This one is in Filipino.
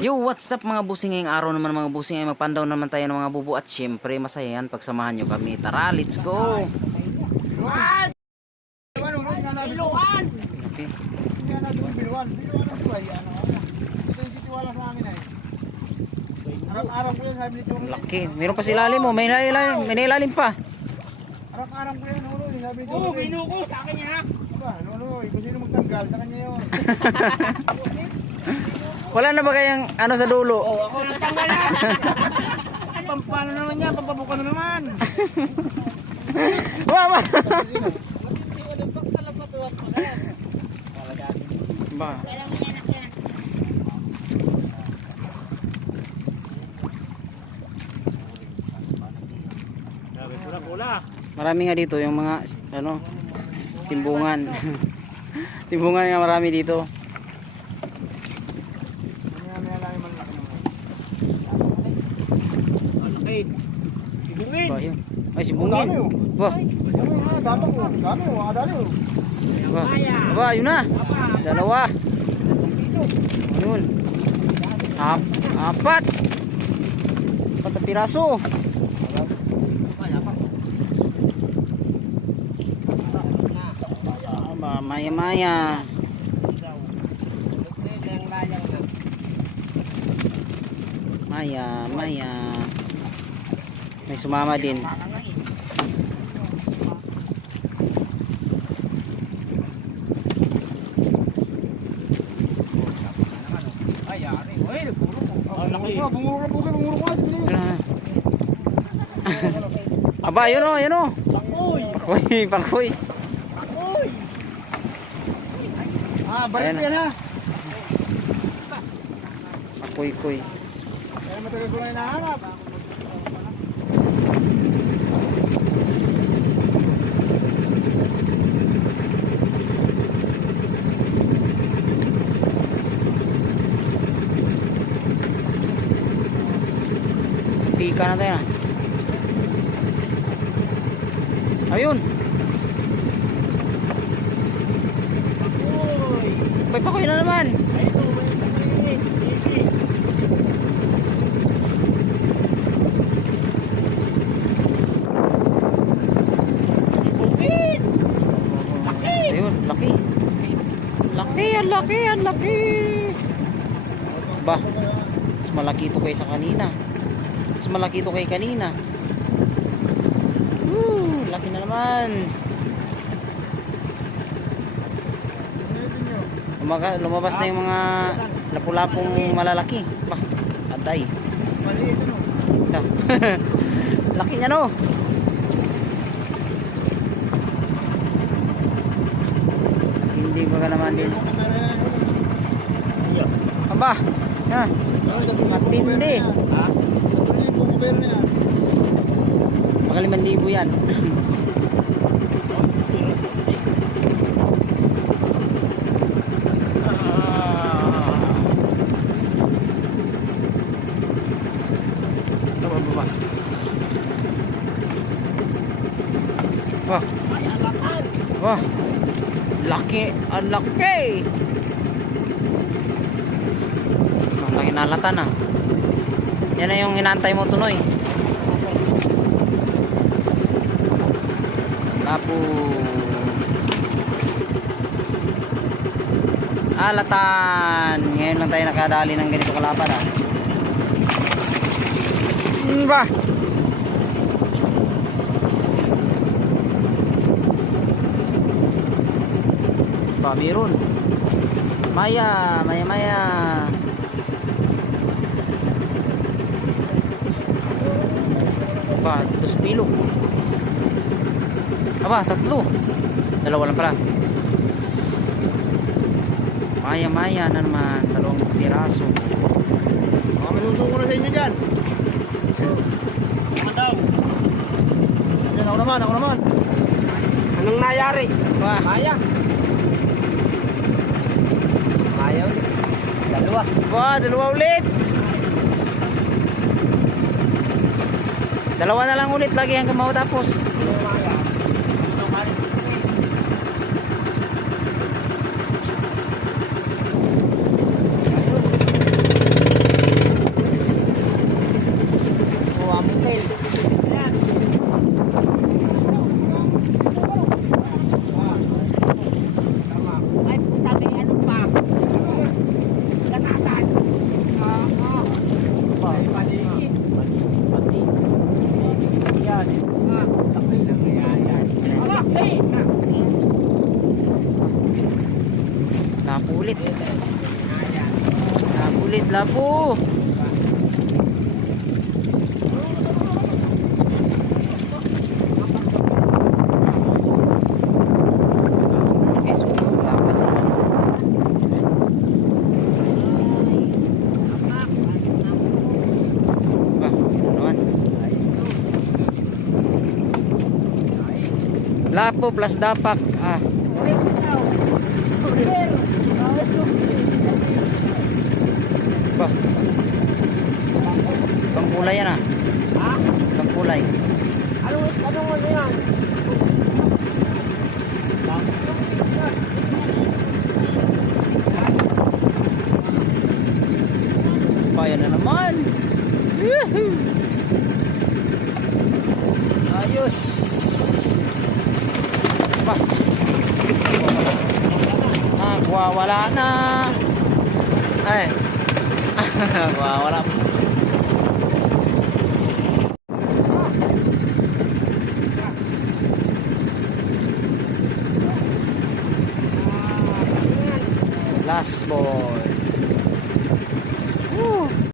Yo, what's up mga busing? Ngayong araw naman mga busing ay magpandaw naman tayo ng mga bubo at syempre masaya yan pagsamahan nyo kami. Tara, let's go! Biluan! Okay. Biluan ang buhay. Ito yung titiwala sa amin ay. Arang-arang ko yan, sabi ni Chong. Laki. Meron pa silalim mo. May nailalim pa. Arang-arang ko yan, Nunoy. Sabi ni Chong. Oo, binuko sa akin yan. Aba, Nunoy, kung sino magtanggal, sa kanya yun. Wala na ba kayang ano sa dulo? Oo, ako nagtanggal na. Pampano naman yan, pampabuka na naman. Ba. Ba. Pula-pula. Marami nga dito yung mga ano timbungan. Timbungan nga marami dito. May alay malaki naman. Okay. Ibungin. Ba, yun. Ay, si Dami Bungin. oh. Ba. Dami nga, dami oh. Dami oh, makadali oh. Ba. Ba, yun na. Dalawa. Ayun. Apat. Apat na piraso. Maya-maya. Maya. May sumama din. Bumuro ka, sibili. Aba, yun o, yun o. Pakoy. Pakoy. Pakoy. Balik mo yan ha. Pakoy. Kaya matagal ko na hinahanap. Tika na tayo na. Ayun. Pakoy. May pakoy na naman. Ay, ito. Easy. Ibungin. Laki. Ayun, laki. Ang laki. Ba, mas malaki ito kaysa kanina. Mas malaki ito kay kanina. Laki na naman. Lumabas na yung mga lapu-lapong malalaki. Ba, aday. Maliit ano. Ito. Laki niya no. Hindi ba ka naman din. Aba, yan. Matindi. Ha? Bumubero na yan. Baka 5,000 yan. Wah. Wah. Laki, ang laki. Ang laki nalatan ah. Yan na yung inaantay mo, Tunoy. Lapu. Alatan. Ngayon lang tayo nakadali ng ganito kalaban ah. Ba. Ba, meron. Maya. Ba, 2 kilo. Aba, 3. Dalawa lang pala. Maya na naman. 2 piraso. Baka malusuko na sa inyo dyan. Ano daw? Yan, ako naman. Anong nangyari? Ba, Maya. Maya ulit. Dalawa. ba, 2 ulit. Dalawa na lang ulit lagi hanggang matapos. Maya. Napulit. Napulit, lapo. Okay, so lapat naman. Bah, ito naman. Lapo plus dapak. Ah. Bah. Pangkulay yan ah. Ha? Pangkulay. Anong ano yan? Kaya na naman. Woohoo! Ayos. Bah. Nagwawala na. Ay. Nagwawala. Last ball.